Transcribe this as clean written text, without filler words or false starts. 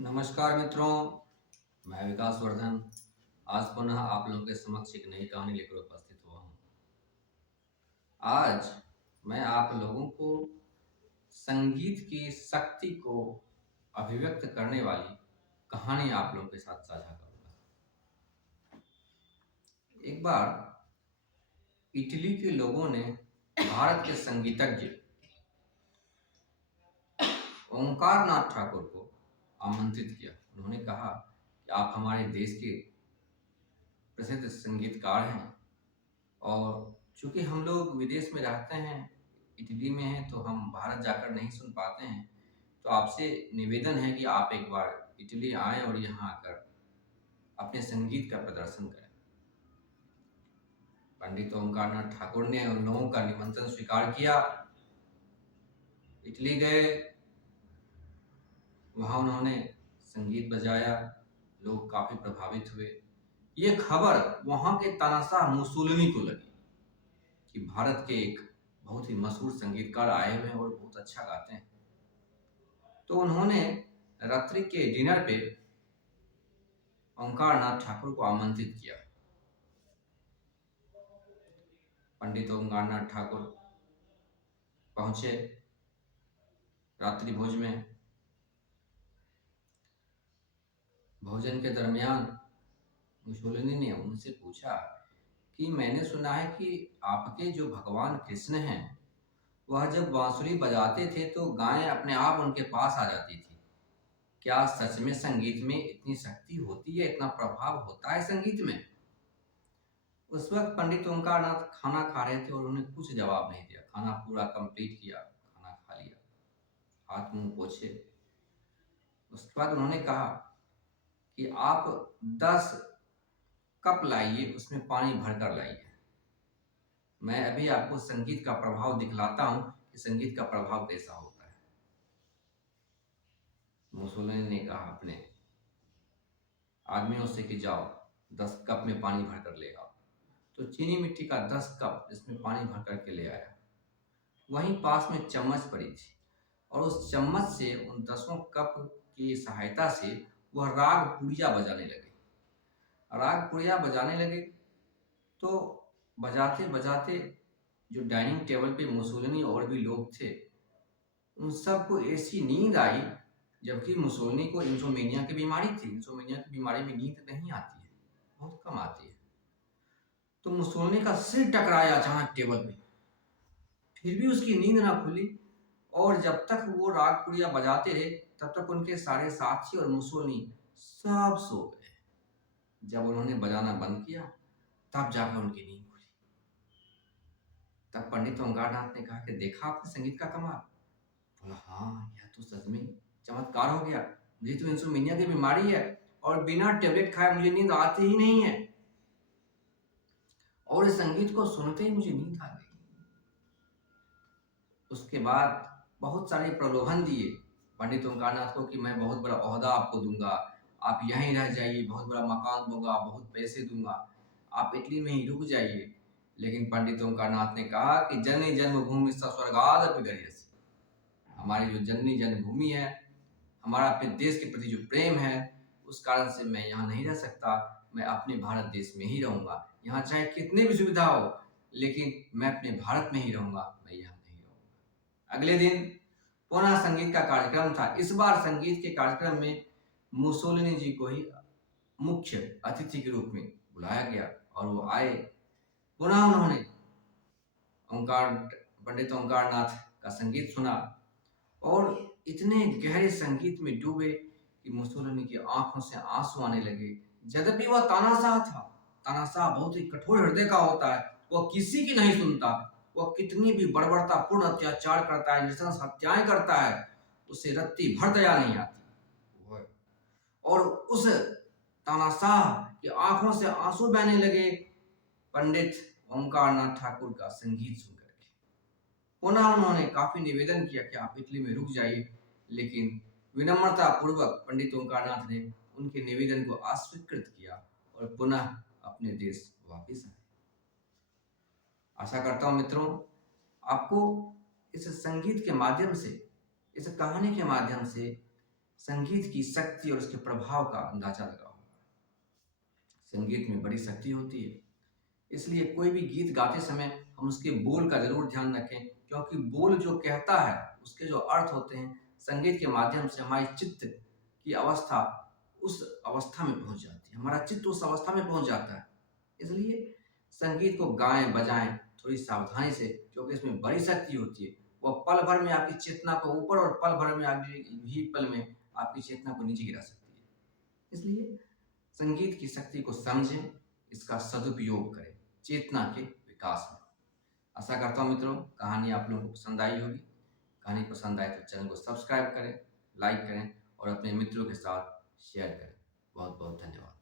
नमस्कार मित्रों, मैं विकास वर्धन आज पुनः आप लोगों के समक्ष एक नई कहानी लेकर उपस्थित हुआ हूँ। आज मैं आप लोगों को संगीत की शक्ति को अभिव्यक्त करने वाली कहानी आप लोगों के साथ साझा करूँगा। एक बार इटली के लोगों ने भारत के संगीतज्ञ ओंकार नाथ ठाकुर को आमंत्रित किया। उन्होंने कहा कि आप हमारे देश के प्रसिद्ध संगीतकार हैं और चूंकि हम लोग विदेश में रहते हैं, इटली में हैं, तो हम भारत जाकर नहीं सुन पाते हैं। तो आपसे निवेदन है कि आप एक बार इटली आएं और यहाँ आकर अपने संगीत का प्रदर्शन करें। पंडित ओंकारनाथ ठाकुर ने उन लोगों का निमंत्रण स्वीकार किया। इटली गए, वहाँ उन्होंने संगीत बजाया, लोग काफी प्रभावित हुए। ये खबर वहाँ के तानाशाह मुसोलिनी को लगी कि भारत के एक बहुत ही मशहूर संगीतकार आए हुए हैं और बहुत अच्छा गाते हैं। तो उन्होंने रात्रि के डिनर पे ओंकारनाथ ठाकुर को आमंत्रित किया। पंडित ओंकारनाथ ठाकुर पहुंचे रात्रि भोज में। भोजन के दरमियान मुसोलिनी ने उनसे पूछा कि मैंने सुना है कि आपके जो भगवान कृष्ण हैं, वह जब बांसुरी बजाते थे तो गायें अपने आप उनके पास आ जाती थी। क्या सच में संगीत में इतनी शक्ति होती है, इतना प्रभाव होता है संगीत में? उस वक्त पंडित ओंकारनाथ खाना खा रहे थे और उन्होंने कुछ जवाब नहीं दिया। खाना पूरा कंप्लीट किया, खाना खा लिया, हाथ मुंह पोछे। उसके बाद उन्होंने कहा कि आप 10 कप लाइए, उसमें पानी भरकर लाइए। मैं अभी आपको संगीत का प्रभाव दिखलाता हूं कि संगीत का प्रभाव कैसा होता है। मुसोलिनी ने कहा अपने आदमियों से कि जाओ 10 कप में पानी भरकर ले आओ। तो चीनी मिट्टी का 10 कप इसमें पानी भर करके ले आया। वहीं पास में चम्मच पड़ी थी और उस चम्मच से उन 10 कप की सहायता से वह राग पुड़िया बजाने लगे। राग पुड़िया बजाने लगे तो बजाते बजाते जो डाइनिंग टेबल पे मुसोलिनी और भी लोग थे, उन सबको ऐसी नींद आई, जबकि मुसोलिनी को इंसोमेनिया की बीमारी थी। इंसोमेनिया की बीमारी में नींद नहीं आती है, बहुत कम आती है। तो मुसोलिनी का सिर टकराया अचानक टेबल पे, फिर भी उसकी नींद ना खुली और जब तक वो राग पुड़िया बजाते रहे तब तक उनके सारे साथी और मुसोलिनी सब सो गए। जब उन्होंने बजाना बंद किया तब जाकर उनकी नींद खुली। तब पंडित ओंकारनाथ ने कहा कि देखा आपने संगीत का कमाल? बोला हाँ, यह तो सच में चमत्कार हो गया। मुझे तो इंसोमेनिया की बीमारी है और बिना टेबलेट खाए मुझे नींद आती ही नहीं है, और इस संगीत को सुनते ही मुझे नींद आ गई। उसके बाद बहुत सारे प्रलोभन दिए पंडित ओंकारनाथ को कि मैं बहुत बड़ा ओहदा आपको दूंगा, आप यहीं रह जाइए, बहुत बड़ा मकान दूंगा, बहुत पैसे दूंगा, आप इटली में ही रुक जाइए। लेकिन पंडित ओंकारनाथ ने कहा कि जननी जन्मभूमि स्वर्गादपि गरीयसी, हमारी जो जननी जन्मभूमि है, हमारा अपने देश के प्रति जो प्रेम है, उस कारण से मैं यहाँ नहीं रह सकता। मैं अपने भारत देश में ही रहूंगा। यहाँ चाहे कितने भी सुविधा हो, लेकिन मैं अपने भारत में ही रहूंगा, मैं यहाँ नहीं रहूंगा। अगले दिन पुनः संगीत का कार्यक्रम था। इस बार संगीत के कार्यक्रम में मुसोलिनी जी को ही मुख्य अतिथि के रूप में बुलाया गया और वो आए। पुनः उन्होंने पंडित ओंकारनाथ का संगीत सुना और इतने गहरे संगीत में डूबे कि मुसोलिनी की आंखों से आंसू आने लगे। यद्यपि वह तानाशाह था, तानाशाह बहुत ही कठोर हृदय का होता है, वह किसी की नहीं सुनता। वह कितनी भी बर्बरतापूर्ण अत्याचार करता है, नृशंस हत्याएं करता है, उसे रत्ती भर दया नहीं आती। और उस तानाशाह की आंखों से आंसू बहने लगे पंडित ओंकारनाथ ठाकुर का संगीत सुनकर के। पुनः उन्होंने काफी निवेदन किया कि आप इटली में रुक जाइए, लेकिन विनम्रता पूर्वक पंडित ओंकारनाथ ने उनके निवेदन को अस्वीकृत किया और पुनः अपने देश वापस आए। आशा करता हूं मित्रों, आपको इस संगीत के माध्यम से, इस कहानी के माध्यम से संगीत की शक्ति और उसके प्रभाव का अंदाजा लगा होगा। संगीत में बड़ी शक्ति होती है, इसलिए कोई भी गीत गाते समय हम उसके बोल का ज़रूर ध्यान रखें, क्योंकि बोल जो कहता है उसके जो अर्थ होते हैं, संगीत के माध्यम से हमारे चित्त की अवस्था उस अवस्था में पहुंच जाती है, हमारा चित्त उस अवस्था में पहुंच जाता है। इसलिए संगीत को गाएं बजाएं थोड़ी सावधानी से, क्योंकि इसमें बड़ी शक्ति होती है। वह पल भर में आपकी चेतना को ऊपर और पल भर में भी पल में आपकी चेतना को नीचे गिरा सकती है। इसलिए संगीत की शक्ति को समझें, इसका सदुपयोग करें चेतना के विकास में। आशा करता हूँ मित्रों, कहानी आप लोगों को पसंद आई होगी। कहानी पसंद आए तो चैनल को सब्सक्राइब करें, लाइक करें और अपने मित्रों के साथ शेयर करें। बहुत बहुत धन्यवाद।